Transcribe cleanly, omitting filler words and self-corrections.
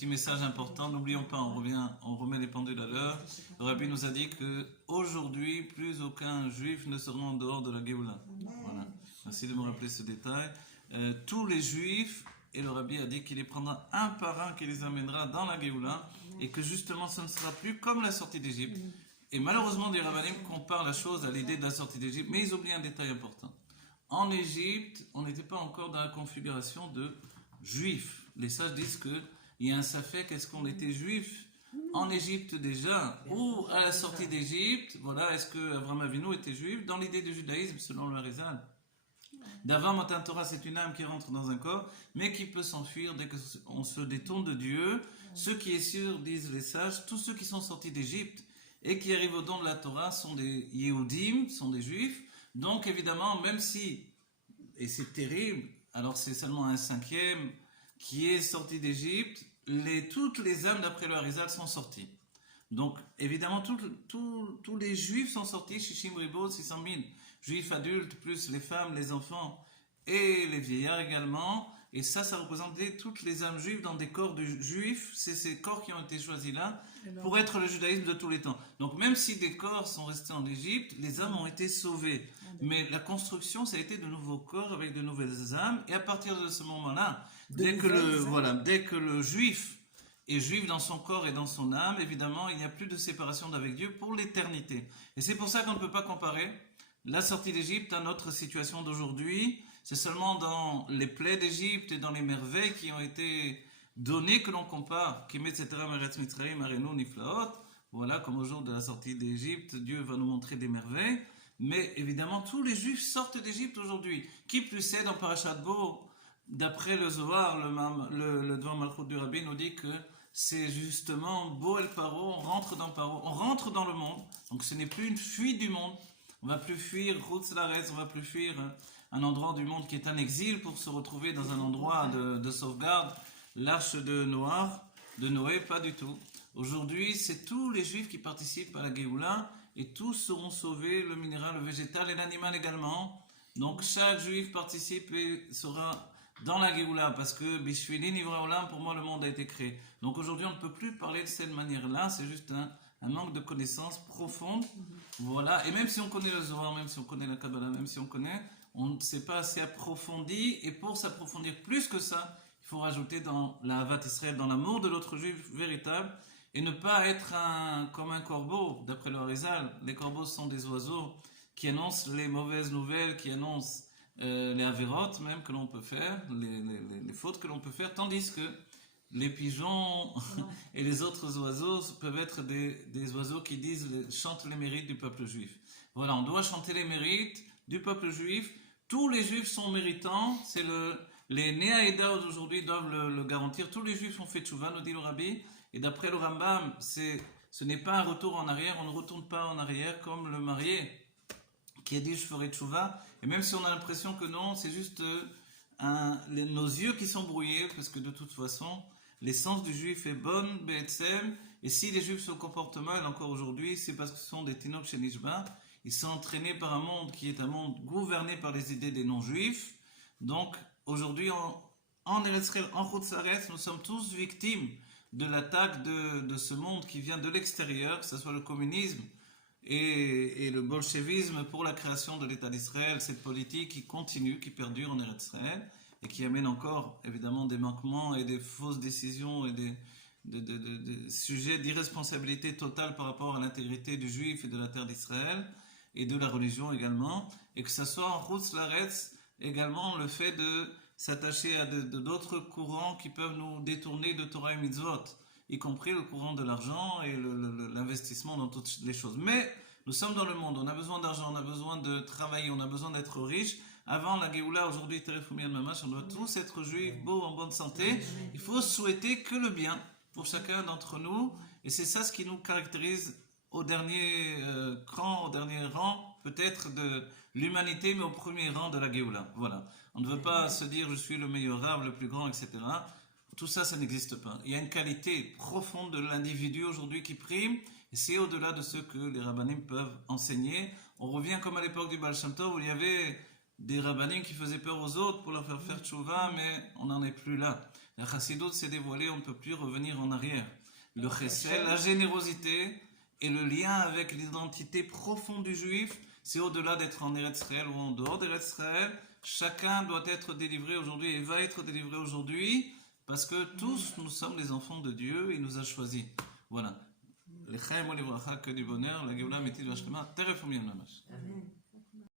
petit message important, n'oublions pas, on remet les pendules à l'heure. Le Rabbi nous a dit que aujourd'hui, plus aucun juif ne sera en dehors de la Géoula. Voilà. Merci de me rappeler ce détail. Tous les juifs, et le Rabbi a dit qu'il les prendra un par un, qu'il les amènera dans la Géoula, et que justement ce ne sera plus comme la sortie d'Égypte. Et malheureusement, des rabbinim comparent la chose à l'idée de la sortie d'Égypte, mais ils oublient un détail important. En Égypte, on n'était pas encore dans la configuration de juifs. Les sages disent qu'il y a un safek, est-ce qu'on était juif en Égypte déjà, ou à la sortie d'Égypte, voilà, est-ce que Avraham Avinu était juif dans l'idée du judaïsme selon le Harizal. D'avant Matan Torah, c'est une âme qui rentre dans un corps, mais qui peut s'enfuir dès qu'on se détourne de Dieu. Ce qui est sûr, disent les sages, tous ceux qui sont sortis d'Égypte et qui arrivent au don de la Torah sont des Yehudim, sont des juifs. Donc évidemment, même si, et c'est terrible, alors c'est seulement un cinquième qui est sorti d'Égypte, toutes les âmes d'après le Harizal sont sorties. Donc évidemment, tous les juifs sont sortis, Shishim Ribo, 600 000 juifs adultes, plus les femmes, les enfants et les vieillards également. Et ça représentait toutes les âmes juives dans des corps de juifs. C'est ces corps qui ont été choisis là pour être le judaïsme de tous les temps. Donc même si des corps sont restés en Égypte, les âmes ont été sauvées. Mais la construction, ça a été de nouveaux corps avec de nouvelles âmes. Et à partir de ce moment-là, dès que le juif est juif dans son corps et dans son âme, évidemment, il n'y a plus de séparation d'avec Dieu pour l'éternité. Et c'est pour ça qu'on ne peut pas comparer la sortie d'Égypte à notre situation d'aujourd'hui. C'est seulement dans les plaies d'Égypte et dans les merveilles qui ont été données que l'on compare. Voilà, comme au jour de la sortie d'Égypte, Dieu va nous montrer des merveilles. Mais évidemment, tous les juifs sortent d'Égypte aujourd'hui. Qui plus est dans Parashat Bo, d'après le Zohar, le Dvar Malchut du Rabbi nous dit que c'est justement Bo el Paro, on rentre dans Paro, on rentre dans le monde. Donc ce n'est plus une fuite du monde. On ne va plus fuir Chutz La'aretz, on ne va plus fuir un endroit du monde qui est un exil pour se retrouver dans un endroit de sauvegarde. L'arche de Noé, pas du tout. Aujourd'hui, c'est tous les juifs qui participent à la Géoula et tous seront sauvés, le minéral, le végétal et l'animal également. Donc chaque juif participe et sera dans la Géoula parce que Bishvili Nivra Olam, pour moi le monde a été créé. Donc aujourd'hui on ne peut plus parler de cette manière-là, c'est juste un manque de connaissances profondes. Voilà, et même si on connaît le Zohar, même si on connaît la Kabbalah, même si on ne s'est pas assez approfondi, et pour s'approfondir plus que ça, il faut rajouter dans la Havat Israël, dans l'amour de l'autre juif véritable, et ne pas être comme un corbeau, d'après le Harizal. Les corbeaux sont des oiseaux qui annoncent les mauvaises nouvelles, qui annoncent les avérotes même que l'on peut faire, les fautes que l'on peut faire, tandis que les pigeons et les autres oiseaux peuvent être des oiseaux qui chantent les mérites du peuple juif. Voilà, on doit chanter les mérites du peuple juif. Tous les juifs sont méritants, les Néaïda d'aujourd'hui doivent le garantir. Tous les juifs ont fait tchouva, nous dit le Rabbi, et d'après le Rambam, ce n'est pas un retour en arrière, on ne retourne pas en arrière comme le marié qui a dit je ferai tchouva, et même si on a l'impression que non, c'est juste nos yeux qui sont brouillés, parce que de toute façon, l'essence du juif est bonne, Be'etzem, et si les juifs se comportent mal encore aujourd'hui, c'est parce que ce sont des Tinok chez Nishba, ils sont entraînés par un monde qui est un monde gouverné par les idées des non-juifs. Donc aujourd'hui, en Eretz Israël, en Chutz La'aretz, nous sommes tous victimes de l'attaque de ce monde qui vient de l'extérieur, que ce soit le communisme et le bolchevisme pour la création de l'État d'Israël, cette politique qui continue, qui perdure en Eretz Israël et qui amène encore évidemment des manquements et des fausses décisions et des sujets d'irresponsabilité totale par rapport à l'intégrité du juif et de la terre d'Israël et de la religion également, et que ce soit en Chutz La'aretz également le fait de s'attacher à d'autres courants qui peuvent nous détourner de Torah et Mitzvot, y compris le courant de l'argent et l'investissement dans toutes les choses. Mais nous sommes dans le monde, on a besoin d'argent, on a besoin de travailler, on a besoin d'être riche. Avant la Géoula, aujourd'hui, on doit tous être juifs, beaux, en bonne santé. Il faut souhaiter que le bien pour chacun d'entre nous, et c'est ça ce qui nous caractérise au dernier cran, au dernier rang, peut-être de l'humanité, mais au premier rang de la Géoula. Voilà. On ne veut pas se dire je suis le meilleur rave, le plus grand, etc. Tout ça, ça n'existe pas. Il y a une qualité profonde de l'individu aujourd'hui qui prime, et c'est au-delà de ce que les rabbinim peuvent enseigner. On revient comme à l'époque du Baal Shem Tov, où il y avait des rabbinim qui faisaient peur aux autres pour leur faire tchouva, mais on n'en est plus là. La chassidoute s'est dévoilée, on ne peut plus revenir en arrière. Le chesed, la générosité et le lien avec l'identité profonde du juif, c'est au-delà d'être en Eretz Israël ou en dehors d'Eretz Israël. Chacun doit être délivré aujourd'hui et va être délivré aujourd'hui parce que tous nous sommes les enfants de Dieu, il nous a choisis. Voilà. L'Echaim ou l'Ivracha, que du bonheur, la Géoula, Métil, Vashkema, Teref ou Miyam Namash. Amen.